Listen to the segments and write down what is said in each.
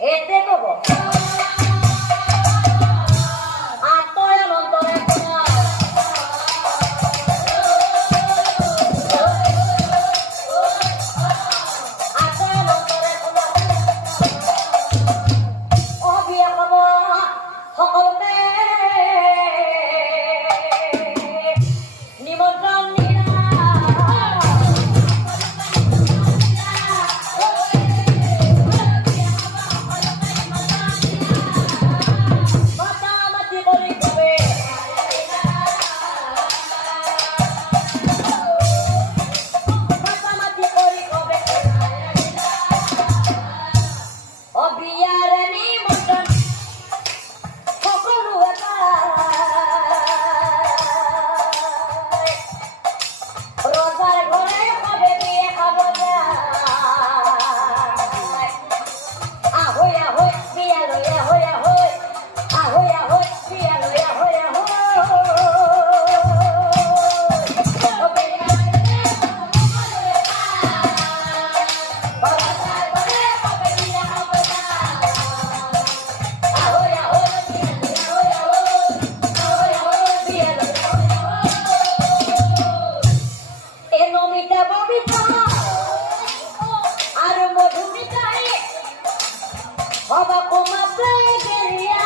এতে তো নমিতা ববিতা। আর মধুমিতায় হবা কোমা প্রায় গেলিয়া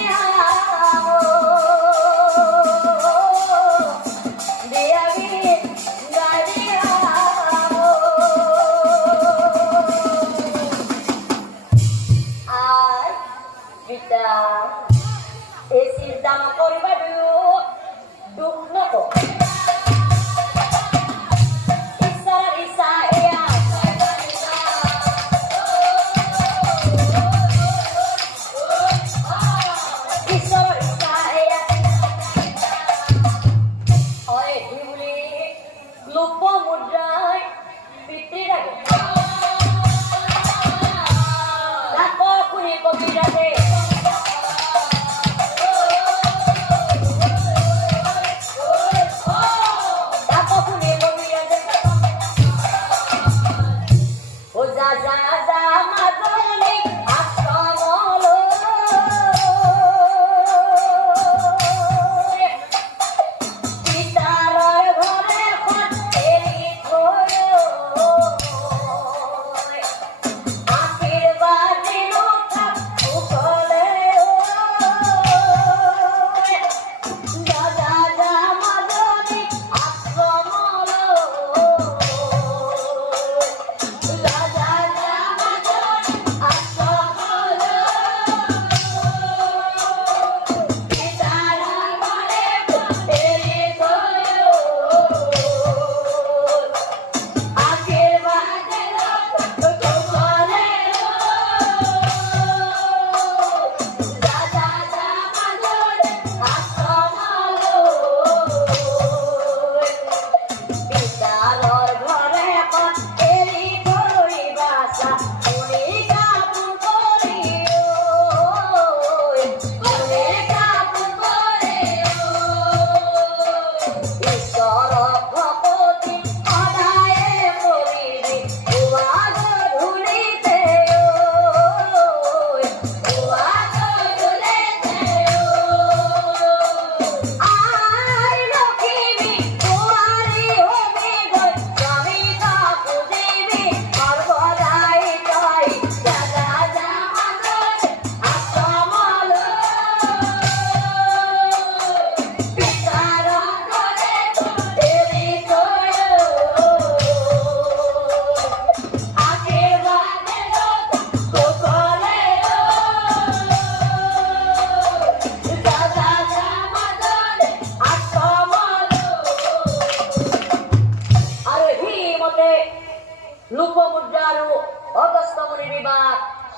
你好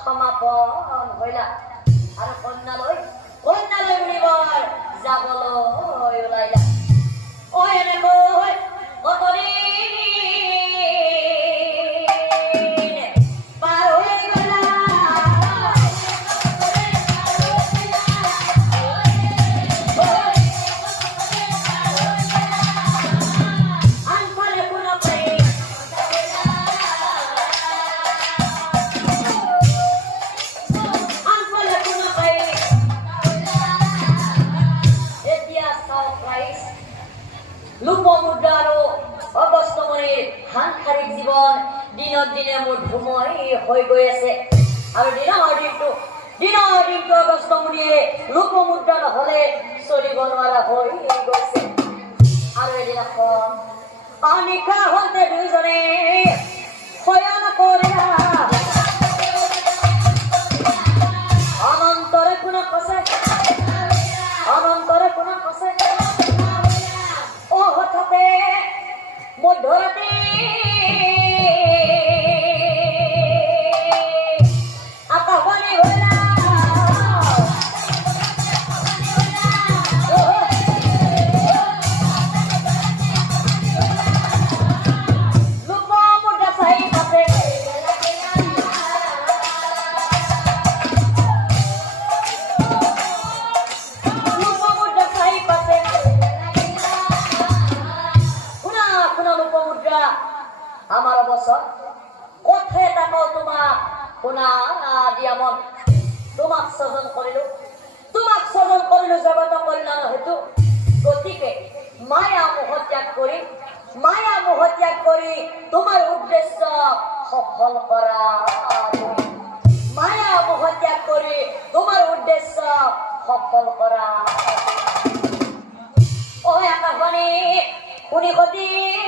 সমাপন হইলা। আর কন্যালয় কন্যালয় বলিবার যাবলৈ ওলাইলা হৈ গৈ আছে। আৰু দিনৰ দিনটো দিনৰ দিনটো অগষ্টমুনিয়ে লোকমুদ্ৰা নহ'লে চলিব নোৱাৰা হৈ গৈছে। আৰু এদিনাখন অনিশা হওঁতে দুইজনে শয়ন কৰিলা সফল করা। মায়া মহত্যাগ করে তোমার উদ্দেশ্য সফল করা। ও আকাশবাণী উনি কদিন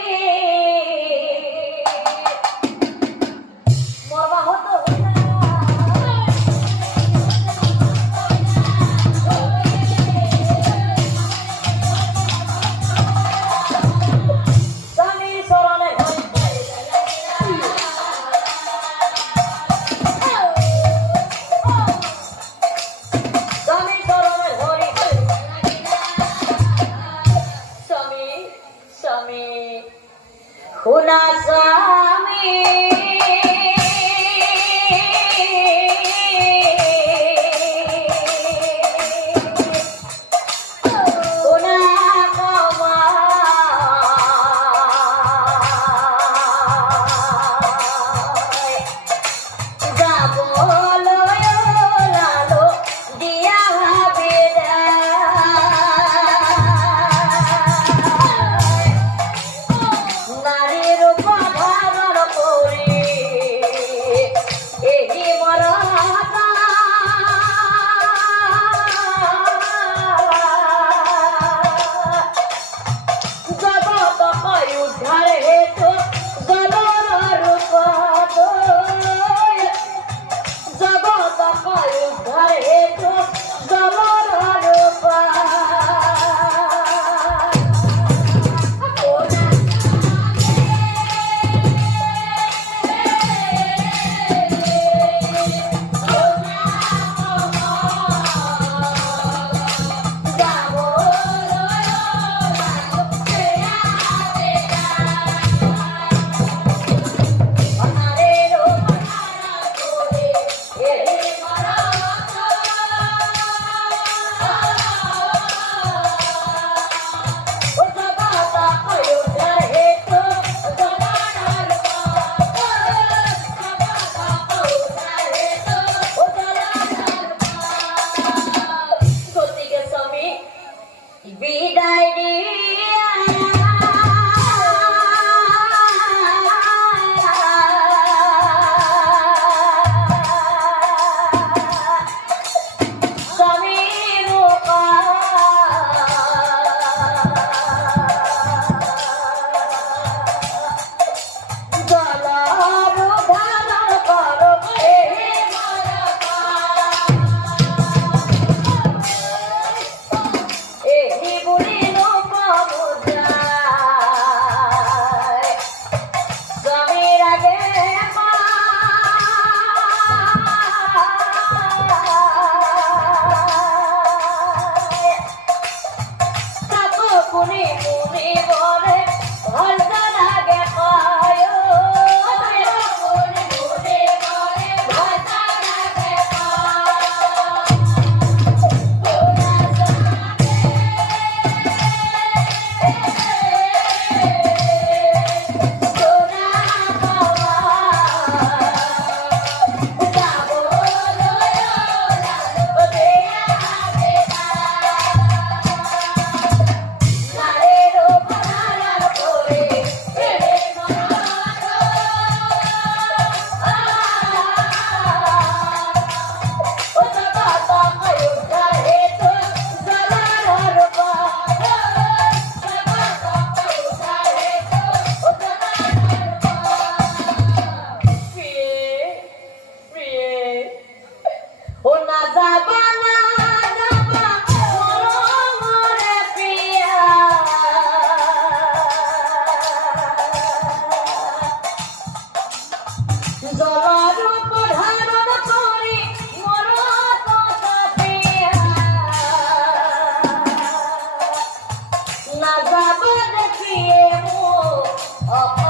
Na babada é que eu, ó,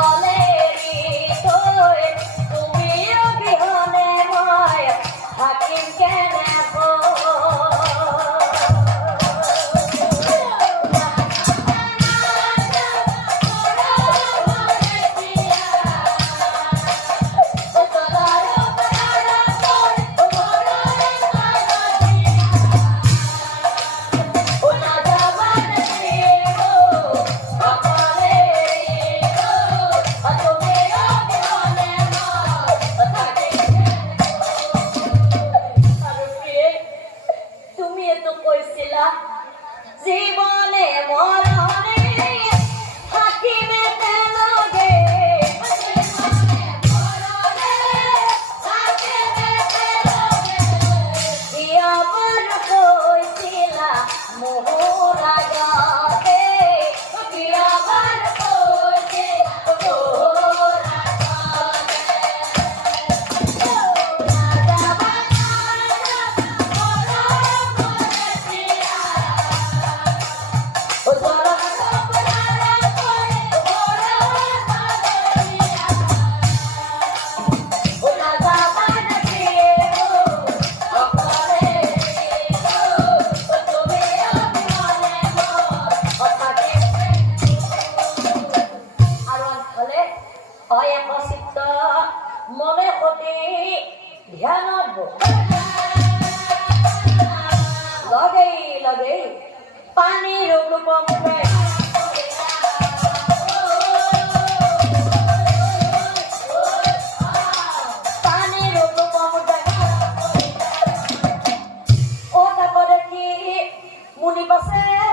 você